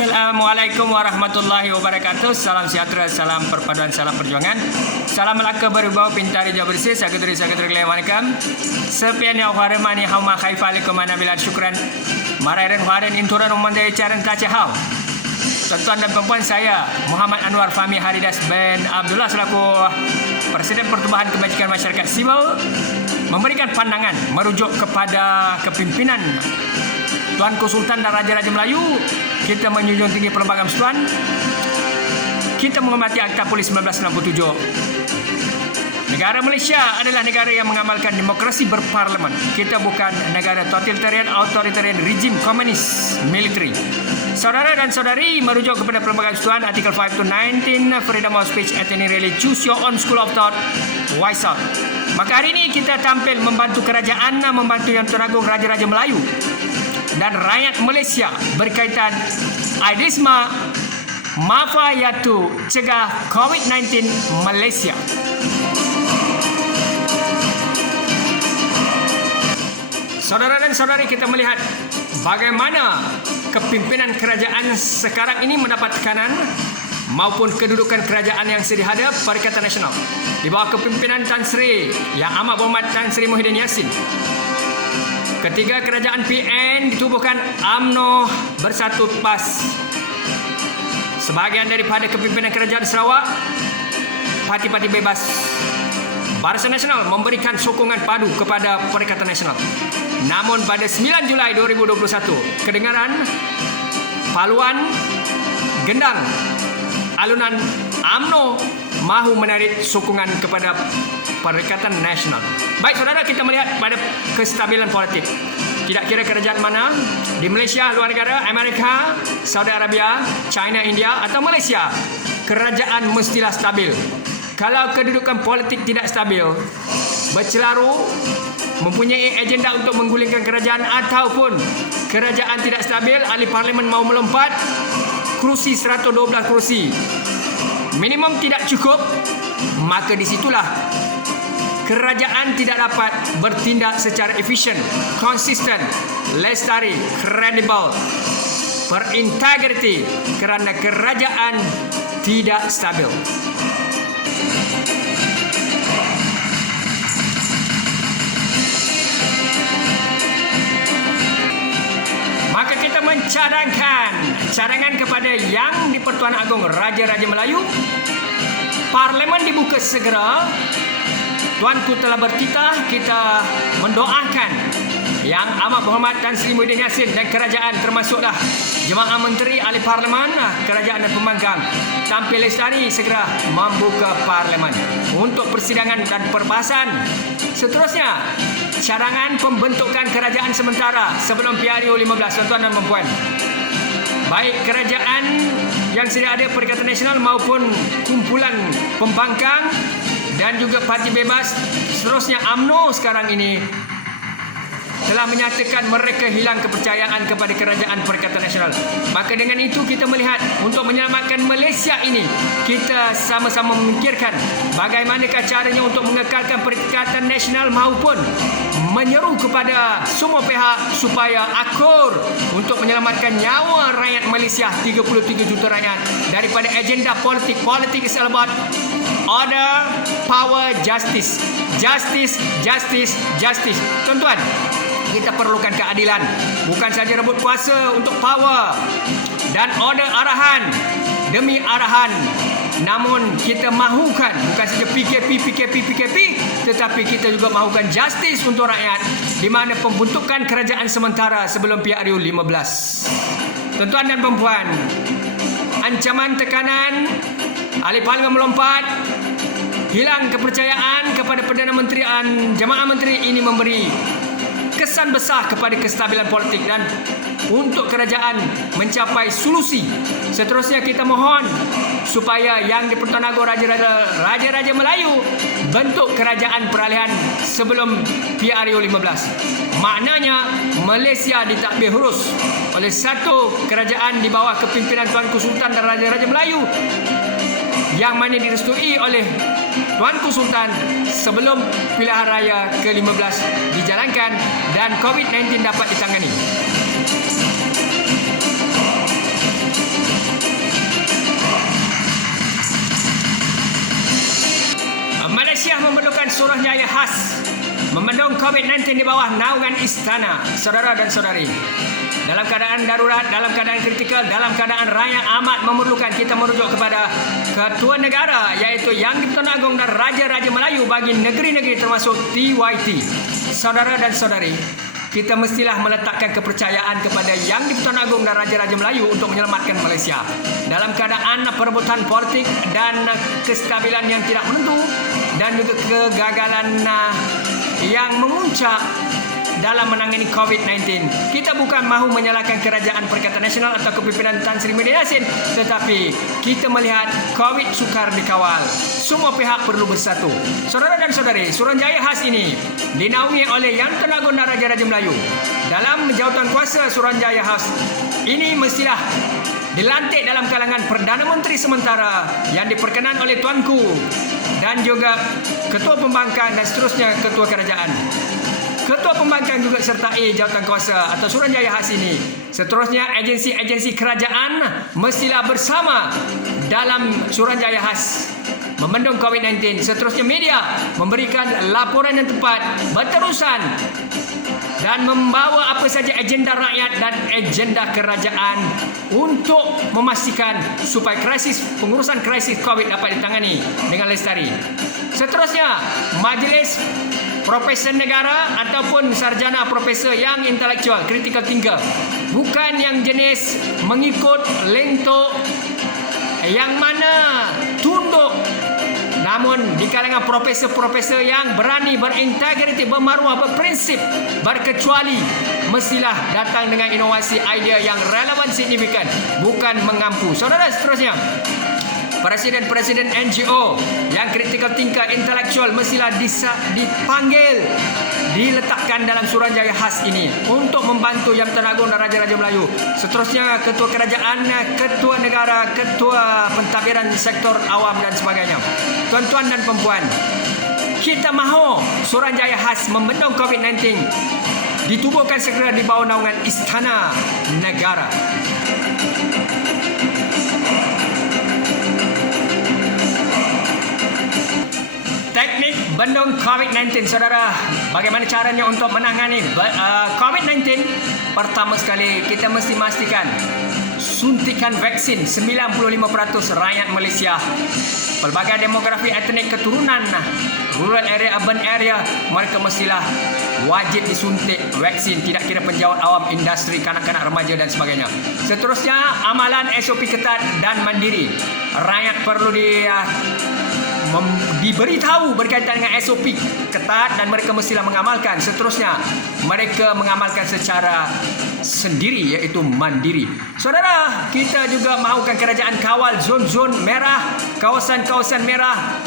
Assalamualaikum warahmatullahi wabarakatuh. Salam sejahtera, salam perpaduan, salam perjuangan. Salam Melaka berbau pintar hijau bersih. Sakuturi Assalamualaikum. Sepian yang warmani hauma khaifa alaikum anabilad syukran. Marairen waren inturan umandai caran kacahau. Tuan-tuan dan perempuan, saya Muhammad Anwar Fahmi Haridas bin Abdullah selaku Presiden Pertubuhan Kebajikan Masyarakat Sivil memberikan pandangan merujuk kepada kepimpinan Tuanku Sultan dan Raja-Raja Melayu. Kita menjunjung tinggi perlembagaan persatuan. Kita menghormati Akta Polis 1967. Negara Malaysia adalah negara yang mengamalkan demokrasi berparlimen. Kita bukan negara totalitarian, authoritarian, rejim komunis, military. Saudara dan saudari, merujuk kepada perlembagaan persatuan Artikel 5 to 19, Freedom of Speech at any rally, choose your own school of thought, wise out. Maka hari ini kita tampil membantu kerajaan, membantu Yang Tuan Agong Raja-Raja Melayu dan rakyat Malaysia berkaitan idealisme MAFA, iaitu cegah COVID-19 Malaysia. Saudara dan saudari, kita melihat bagaimana kepimpinan kerajaan sekarang ini mendapat tekanan maupun kedudukan kerajaan yang sedia ada Perikatan Nasional di bawah kepimpinan Tan Sri Yang Amat Berhormat Tan Sri Muhyiddin Yassin. Ketika kerajaan PN ditubuhkan, UMNO bersatu PAS. Sebahagian daripada kepimpinan kerajaan Sarawak, parti-parti bebas, Barisan Nasional memberikan sokongan padu kepada Perikatan Nasional. Namun pada 9 Julai 2021, kedengaran paluan gendang alunan UMNO mahu menarik sokongan kepada Perikatan Nasional. Baik saudara, kita melihat pada kestabilan politik. Tidak kira kerajaan mana, di Malaysia, luar negara, Amerika, Saudi Arabia, China, India atau Malaysia, kerajaan mestilah stabil. Kalau kedudukan politik tidak stabil, bercelaru, mempunyai agenda untuk menggulingkan kerajaan ataupun kerajaan tidak stabil, ahli parlimen mahu melompat, kerusi 112 kerusi minimum tidak cukup, maka disitulah kerajaan tidak dapat bertindak secara efisien, konsisten, lestari, kredibel, berintegriti kerana kerajaan tidak stabil. Maka kita cadangan kepada Yang di-Pertuan Agong Raja-Raja Melayu, parlimen dibuka segera. Tuanku telah bertitah, kita mendoakan Yang Amat Berhormat Tan Sri Muhyiddin Yassin dan kerajaan, termasuklah Jemaah Menteri, Ahli Parlimen, Kerajaan dan Pembangkang, tampil lestari segera membuka parlimen untuk persidangan dan perbahasan. Seterusnya, cadangan pembentukan kerajaan sementara sebelum PRU 15, tuan-tuan dan puan. Baik kerajaan yang sedia ada Perikatan Nasional maupun kumpulan pembangkang dan juga parti bebas, seterusnya UMNO sekarang ini telah menyatakan mereka hilang kepercayaan kepada kerajaan Perikatan Nasional. Maka dengan itu kita melihat untuk menyelamatkan Malaysia ini, kita sama-sama memikirkan bagaimanakah caranya untuk mengekalkan Perikatan Nasional maupun menyeru kepada semua pihak supaya akur untuk menyelamatkan nyawa rakyat Malaysia 33 juta rakyat daripada agenda politik. Politik is all about order, power, justice. Justice, justice, justice. Tuan-tuan, kita perlukan keadilan, bukan saja rebut kuasa untuk power dan order arahan demi arahan. Namun kita mahukan bukan saja PKP, tetapi kita juga mahukan justice untuk rakyat, di mana pembentukan kerajaan sementara sebelum PRU 15. Tuan-tuan dan perempuan, ancaman tekanan, ahli parlimen melompat, hilang kepercayaan kepada Perdana Menteri dan Jemaah Menteri ini memberi kesan besar kepada kestabilan politik dan untuk kerajaan mencapai solusi. Seterusnya kita mohon supaya Yang di-Pertuan Agong Raja-Raja Melayu bentuk kerajaan peralihan sebelum PRU 15. Maknanya Malaysia ditadbir urus oleh satu kerajaan di bawah kepimpinan Tuanku Sultan dan Raja-Raja Melayu, yang mana direstui oleh Tuanku Sultan sebelum pilihan raya ke-15 dijalankan dan COVID-19 dapat ditangani. khas membendung COVID-19 di bawah naungan istana. Saudara dan saudari, dalam keadaan darurat, dalam keadaan kritikal, dalam keadaan raya amat memerlukan, kita merujuk kepada ketua negara iaitu Yang di-Pertuan Agong dan Raja-Raja Melayu bagi negeri-negeri termasuk TYT. Saudara dan saudari, kita mestilah meletakkan kepercayaan kepada Yang di-Pertuan Agong dan Raja-Raja Melayu untuk menyelamatkan Malaysia. Dalam keadaan perebutan politik dan kestabilan yang tidak menentu dan juga kegagalan yang memuncak dalam menangani COVID-19. Kita bukan mahu menyalahkan Kerajaan Perikatan Nasional atau kepimpinan Tan Sri Muhyiddin Yassin, tetapi kita melihat COVID sukar dikawal. Semua pihak perlu bersatu. Saudara dan saudari, Suruhanjaya khas ini dinaungi oleh Yang di-Pertuan Agong dan Raja-Raja Melayu. Dalam jawatan kuasa Suruhanjaya khas ini mestilah dilantik dalam kalangan Perdana Menteri sementara yang diperkenan oleh Tuanku dan juga Ketua Pembangkang dan seterusnya Ketua Kerajaan. Ketua Pembangkang juga sertai jawatan kuasa atau Suruhanjaya khas ini. Seterusnya, agensi-agensi kerajaan mestilah bersama dalam Suruhanjaya khas membendung COVID-19. Seterusnya, media memberikan laporan yang tepat, berterusan dan membawa apa saja agenda rakyat dan agenda kerajaan untuk memastikan supaya pengurusan krisis COVID dapat ditangani dengan lestari. Seterusnya, Majlis Profesor Negara ataupun sarjana profesor yang intelektual, critical thinker, bukan yang jenis mengikut lentok yang mana tunduk, namun di kalangan profesor-profesor yang berani, berintegriti, bermaruah, berprinsip, berkecuali, mestilah datang dengan inovasi idea yang relevan, signifikan, bukan mengampu. Saudara, seterusnya, Presiden-presiden NGO yang critical thinker, intelektual mestilah dipanggil, diletakkan dalam Suruhanjaya khas ini untuk membantu Yang di-Pertuan Agong dan Raja-Raja Melayu. Seterusnya, Ketua Kerajaan, Ketua Negara, Ketua Pentadbiran Sektor Awam dan sebagainya. Tuan-tuan dan perempuan, kita mahu Suruhanjaya khas membendung COVID-19 ditubuhkan segera di bawah naungan Istana Negara. Teknik bendung COVID-19, saudara. Bagaimana caranya untuk menangani COVID-19? Pertama sekali, kita mesti pastikan suntikan vaksin 95% rakyat Malaysia. Pelbagai demografi etnik keturunan rural area, urban area, mereka mestilah wajib disuntik vaksin, tidak kira penjawat awam, industri, kanak-kanak, remaja dan sebagainya. Seterusnya, amalan SOP ketat dan mandiri. Rakyat perlu diberitahu berkaitan dengan SOP ketat dan mereka mestilah mengamalkan. Seterusnya, mereka mengamalkan secara sendiri iaitu mandiri. Saudara, kita juga mahukan kerajaan kawal zon-zon merah, kawasan-kawasan merah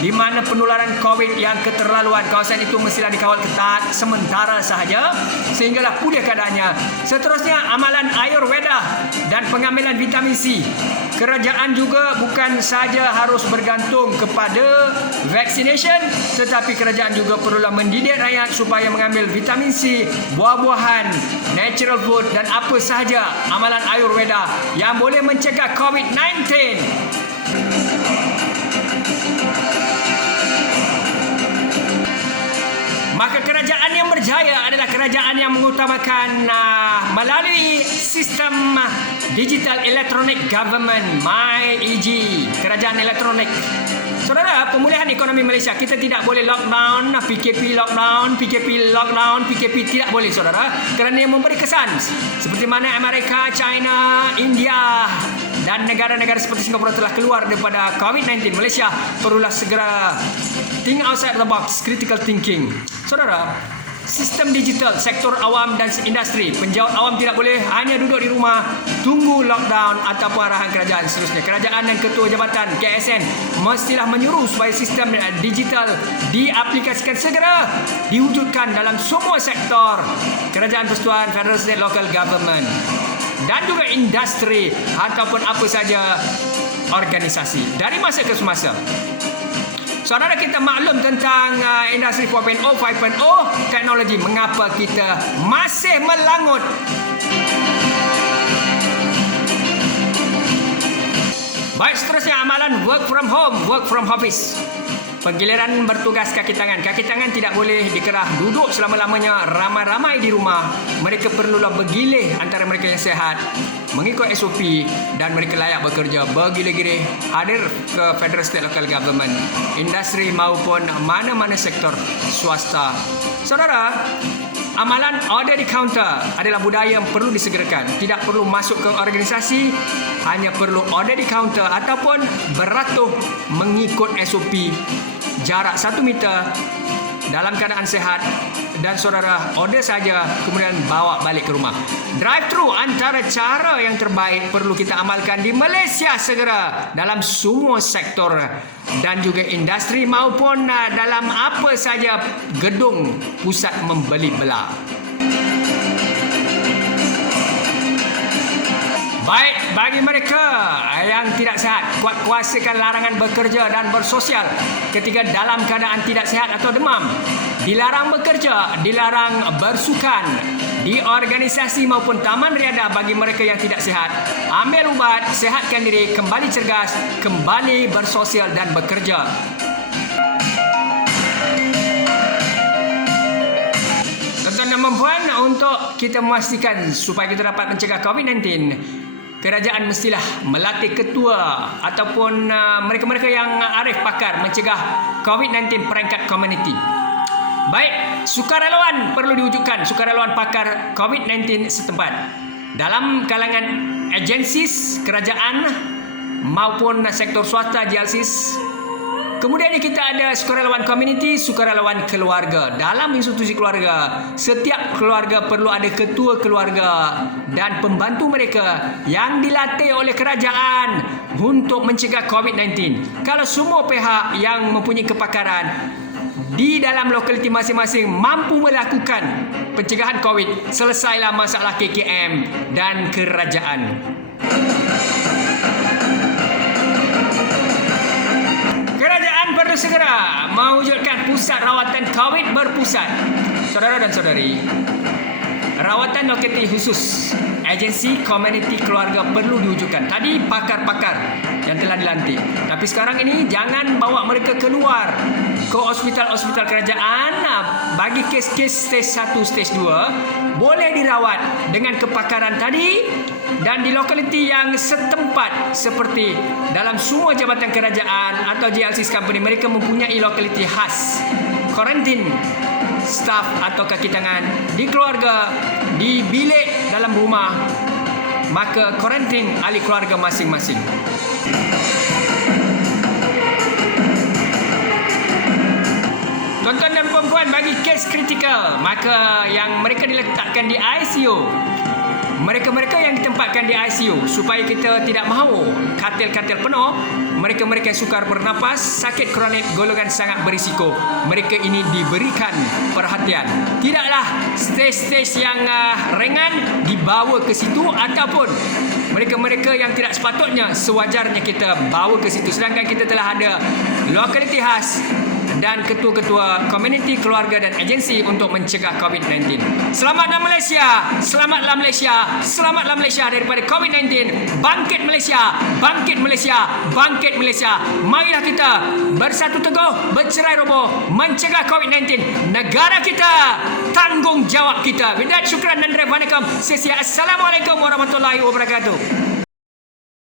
di mana penularan COVID yang keterlaluan. Kawasan itu mestilah dikawal ketat sementara sahaja sehinggalah pulih keadaannya. Seterusnya, amalan Ayurveda dan pengambilan vitamin C. Kerajaan juga bukan saja harus bergantung kepada vaccination, tetapi kerajaan juga perlulah mendidik rakyat supaya mengambil vitamin C, buah-buahan, natural food dan apa sahaja amalan Ayurveda yang boleh mencegah COVID-19. Maka kerajaan yang berjaya adalah kerajaan yang mengutamakan melalui sistem digital electronic government, MyEG, kerajaan elektronik. Saudara, pemulihan ekonomi Malaysia, kita tidak boleh lockdown, PKP lockdown, PKP lockdown, PKP tidak boleh, saudara, kerana ia memberi kesan seperti mana Amerika, China, India dan negara-negara seperti Singapura telah keluar daripada COVID-19. Malaysia perlulah segera think outside the box, critical thinking. Saudara, sistem digital, sektor awam dan industri, penjawat awam tidak boleh hanya duduk di rumah tunggu lockdown ataupun arahan kerajaan. Seterusnya, kerajaan dan ketua jabatan KSN mestilah menyuruh supaya sistem digital diaplikasikan segera, diwujudkan dalam semua sektor kerajaan persekutuan, federal, state, local government dan juga industri ataupun apa saja organisasi dari masa ke semasa. Saudara, kita maklum tentang industri 4.0, 5.0, teknologi. Mengapa kita masih melangut? Baik, seterusnya amalan work from home, work from office. Penggiliran bertugas kaki tangan. Kaki tangan tidak boleh dikerah duduk selama-lamanya ramai-ramai di rumah. Mereka perlulah bergilih antara mereka yang sihat, mengikut SOP, dan mereka layak bekerja bergilih-gilih hadir ke Federal State Local Government, industri maupun mana-mana sektor swasta. Saudara, amalan order di kaunter adalah budaya yang perlu disegerakan. Tidak perlu masuk ke organisasi, hanya perlu order di kaunter ataupun beratur mengikut SOP. Jarak 1 meter dalam keadaan sehat, dan saudara order saja kemudian bawa balik ke rumah. Drive-thru antara cara yang terbaik perlu kita amalkan di Malaysia segera dalam semua sektor dan juga industri maupun dalam apa saja gedung pusat membeli belah. Baik, bagi mereka yang tidak sihat, kuat-kuasakan larangan bekerja dan bersosial ketika dalam keadaan tidak sihat atau demam. Dilarang bekerja, dilarang bersukan di organisasi maupun taman riadah bagi mereka yang tidak sihat. Ambil ubat, sihatkan diri, kembali cergas, kembali bersosial dan bekerja. Tuan-tuan dan puan, untuk kita memastikan supaya kita dapat mencegah COVID-19, kerajaan mestilah melatih ketua ataupun mereka-mereka yang arif pakar mencegah COVID-19 peringkat komuniti. Baik, sukarelawan perlu diwujudkan, sukarelawan pakar COVID-19 setempat dalam kalangan agensi kerajaan maupun sektor swasta JLCs. Kemudian kita ada sukarelawan komuniti, sukarelawan keluarga. Dalam institusi keluarga, setiap keluarga perlu ada ketua keluarga dan pembantu mereka yang dilatih oleh kerajaan untuk mencegah COVID-19. Kalau semua pihak yang mempunyai kepakaran di dalam lokaliti masing-masing mampu melakukan pencegahan COVID, selesailah masalah KKM dan kerajaan. Kerajaan perlu segera mewujudkan pusat rawatan COVID berpusat. Saudara dan saudari, rawatan lokaliti khusus agensi komuniti keluarga perlu diwujudkan. Tadi pakar-pakar yang telah dilantik, tapi sekarang ini jangan bawa mereka keluar ke hospital-hospital kerajaan. Bagi kes-kes stage 1, stage 2 boleh dirawat dengan kepakaran tadi, dan di lokaliti yang setempat seperti dalam semua jabatan kerajaan atau JLC company, mereka mempunyai lokaliti khas karantin staf atau kaki tangan di keluarga, di bilik dalam rumah, maka karantin ahli keluarga masing-masing. Tuan-tuan dan puan-puan, bagi kes kritikal, maka yang mereka diletakkan di ICU, mereka-mereka yang ditempatkan di ICU, supaya kita tidak mahu katil-katil penuh, mereka-mereka yang sukar bernafas, sakit kronik, golongan sangat berisiko, mereka ini diberikan perhatian. Tidaklah stage-stage yang ringan dibawa ke situ, ataupun mereka-mereka yang tidak sepatutnya sewajarnya kita bawa ke situ. Sedangkan kita telah ada lokaliti khas dan ketua-ketua komuniti, keluarga dan agensi untuk mencegah COVID-19. Selamatlah Malaysia, selamatlah Malaysia, selamatlah Malaysia daripada COVID-19. Bangkit Malaysia, bangkit Malaysia, bangkit Malaysia. Marilah kita bersatu teguh, bercerai roboh, mencegah COVID-19. Negara kita, tanggungjawab kita. Bidat, syukran dan terima kasih. Assalamualaikum warahmatullahi wabarakatuh.